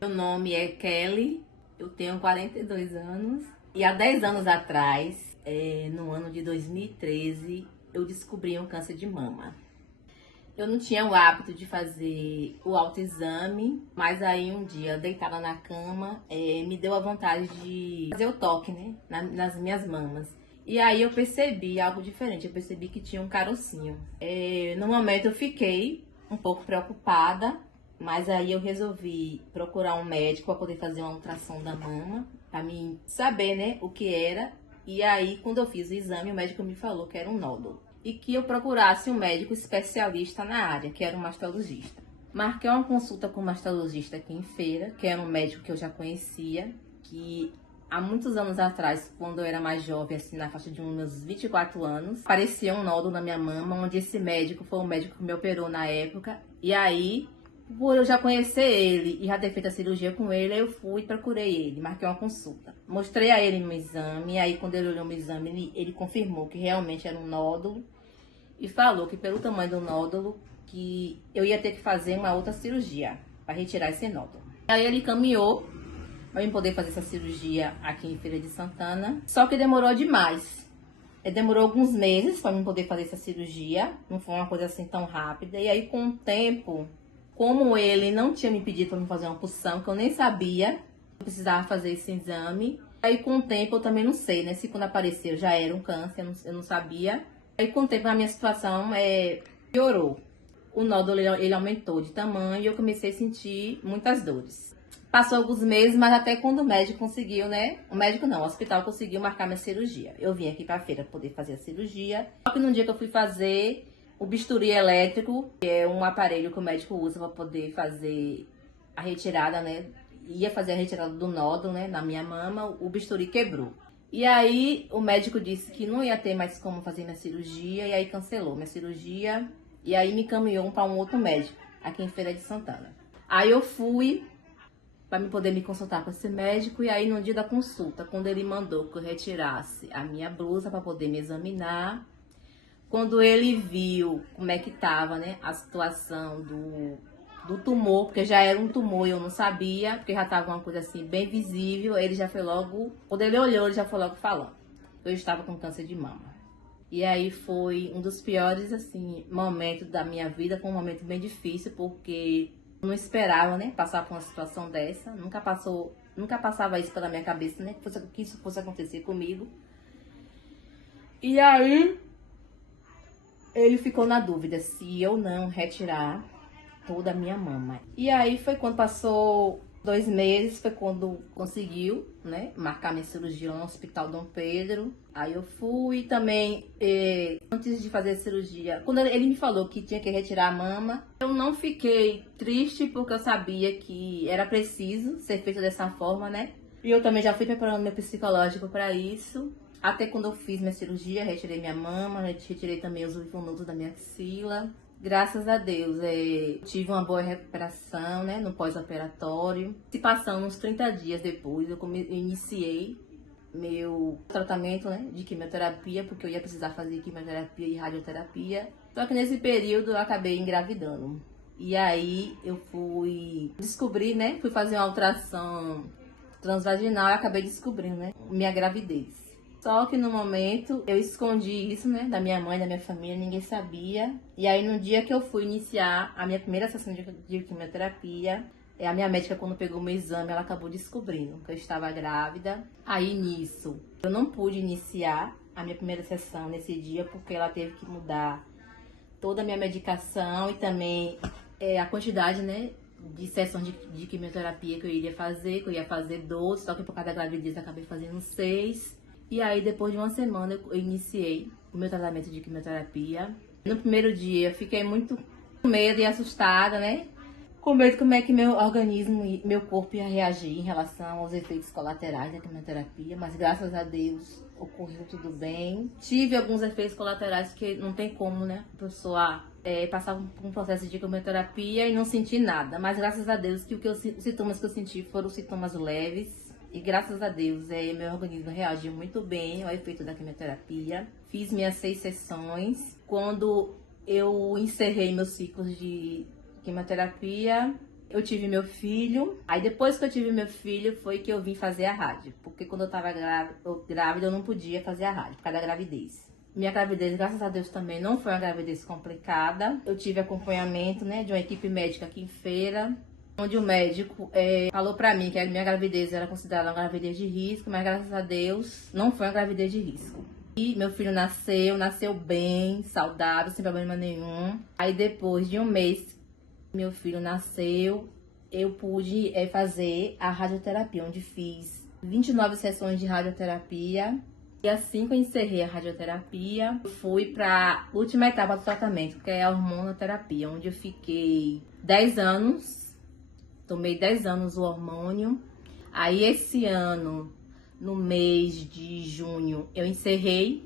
Meu nome é Kelly, eu tenho 42 anos e há 10 anos atrás, no ano de 2013, eu descobri um câncer de mama. Eu não tinha o hábito de fazer o autoexame, mas aí um dia, deitada na cama, me deu a vontade de fazer o toque, né, nas minhas mamas. E aí eu percebi algo diferente, eu percebi que tinha um carocinho. No momento eu fiquei um pouco preocupada, mas aí eu resolvi procurar um médico para poder fazer uma ultrassom da mama, para mim saber, né, o que era. E aí, quando eu fiz o exame, o médico me falou que era um nódulo e que eu procurasse um médico especialista na área, que era um mastologista. Marquei uma consulta com um mastologista aqui em Feira, que era um médico que eu já conhecia, que há muitos anos atrás, quando eu era mais jovem, assim, na faixa de uns 24 anos, aparecia um nódulo na minha mama, onde esse médico foi o médico que me operou na época. E aí, por eu já conhecer ele e já ter feito a cirurgia com ele, eu fui e procurei ele, marquei uma consulta. Mostrei a ele meu exame, e aí quando ele olhou meu exame, ele confirmou que realmente era um nódulo e falou que pelo tamanho do nódulo, que eu ia ter que fazer uma outra cirurgia para retirar esse nódulo. Aí ele caminhou para eu poder fazer essa cirurgia aqui em Feira de Santana, só que demorou demais. Demorou alguns meses para eu poder fazer essa cirurgia, não foi uma coisa assim tão rápida. E aí com o tempo, como ele não tinha me pedido para me fazer uma punção, que eu nem sabia, eu precisava fazer esse exame. Aí com o tempo eu também não sei, né, se quando apareceu já era um câncer, eu não sabia. Aí com o tempo a minha situação piorou. O nódulo ele aumentou de tamanho e eu comecei a sentir muitas dores. Passou alguns meses, mas até quando o médico conseguiu, né? O médico não, o hospital conseguiu marcar minha cirurgia. Eu vim aqui pra feira poder fazer a cirurgia. Só que no dia que eu fui fazer, o bisturi elétrico, que é um aparelho que o médico usa para poder fazer a retirada, né? Ia fazer a retirada do nódulo, né? Na minha mama, o bisturi quebrou. E aí o médico disse que não ia ter mais como fazer minha cirurgia e aí cancelou minha cirurgia e aí me encaminhou para um outro médico aqui em Feira de Santana. Aí eu fui para me poder me consultar com esse médico e aí no dia da consulta, quando ele mandou que eu retirasse a minha blusa para poder me examinar, quando ele viu como é que tava, né, a situação do tumor, porque já era um tumor e eu não sabia, porque já estava uma coisa assim bem visível, ele já foi logo, quando ele olhou, ele já foi logo falando. Eu estava com câncer de mama. E aí foi um dos piores, assim, momentos da minha vida, foi um momento bem difícil, porque eu não esperava, né, passar por uma situação dessa, nunca passava isso pela minha cabeça, né, que isso fosse acontecer comigo. E aí, ele ficou na dúvida se eu não retirar toda a minha mama. E aí foi quando passou 2 meses, foi quando conseguiu, né, marcar minha cirurgia no Hospital Dom Pedro. Aí eu fui também, antes de fazer a cirurgia, quando ele me falou que tinha que retirar a mama, eu não fiquei triste porque eu sabia que era preciso ser feito dessa forma, né? E eu também já fui preparando meu psicológico para isso. Até quando eu fiz minha cirurgia, retirei minha mama, retirei também os linfonodos da minha axila. Graças a Deus, tive uma boa recuperação, né, no pós-operatório. Se passando uns 30 dias depois, eu iniciei meu tratamento, né, de quimioterapia, porque eu ia precisar fazer quimioterapia e radioterapia. Só que nesse período eu acabei engravidando. E aí eu fui descobrir, né, fui fazer uma ultrassom transvaginal e acabei descobrindo, né, minha gravidez. Só que no momento eu escondi isso, né, da minha mãe, da minha família, ninguém sabia. E aí no dia que eu fui iniciar a minha primeira sessão de quimioterapia, a minha médica, quando pegou meu exame, ela acabou descobrindo que eu estava grávida. Aí nisso, eu não pude iniciar a minha primeira sessão nesse dia, porque ela teve que mudar toda a minha medicação e também a quantidade, né, de sessões de quimioterapia que eu iria fazer, que eu ia fazer 12, só que por causa da gravidez eu acabei fazendo 6. E aí, depois de uma semana, eu iniciei o meu tratamento de quimioterapia. No primeiro dia, eu fiquei muito com medo e assustada, né? Com medo de como é que meu organismo e meu corpo ia reagir em relação aos efeitos colaterais da quimioterapia. Mas, graças a Deus, ocorreu tudo bem. Tive alguns efeitos colaterais que não tem como, né? A pessoa passar por um processo de quimioterapia e não sentir nada. Mas, graças a Deus, que os sintomas que eu senti foram sintomas leves. E graças a Deus, meu organismo reagiu muito bem ao efeito da quimioterapia. Fiz minhas 6 sessões. Quando eu encerrei meus ciclos de quimioterapia, Eu tive meu filho, aí depois que eu tive meu filho foi que eu vim fazer a rádio. Porque quando eu tava grávida eu não podia fazer a rádio, por causa da gravidez. Minha gravidez, graças a Deus, também não foi uma gravidez complicada. Eu tive acompanhamento, né, de uma equipe médica aqui em Feira, onde o médico falou pra mim que a minha gravidez era considerada uma gravidez de risco, mas graças a Deus não foi uma gravidez de risco. E meu filho nasceu bem, saudável, sem problema nenhum. Aí depois de um mês meu filho nasceu, eu pude fazer a radioterapia, onde fiz 29 sessões de radioterapia. E assim que eu encerrei a radioterapia, eu fui para a última etapa do tratamento, que é a hormonoterapia, onde eu fiquei 10 anos, tomei 10 anos o hormônio. Aí esse ano, no mês de junho, eu encerrei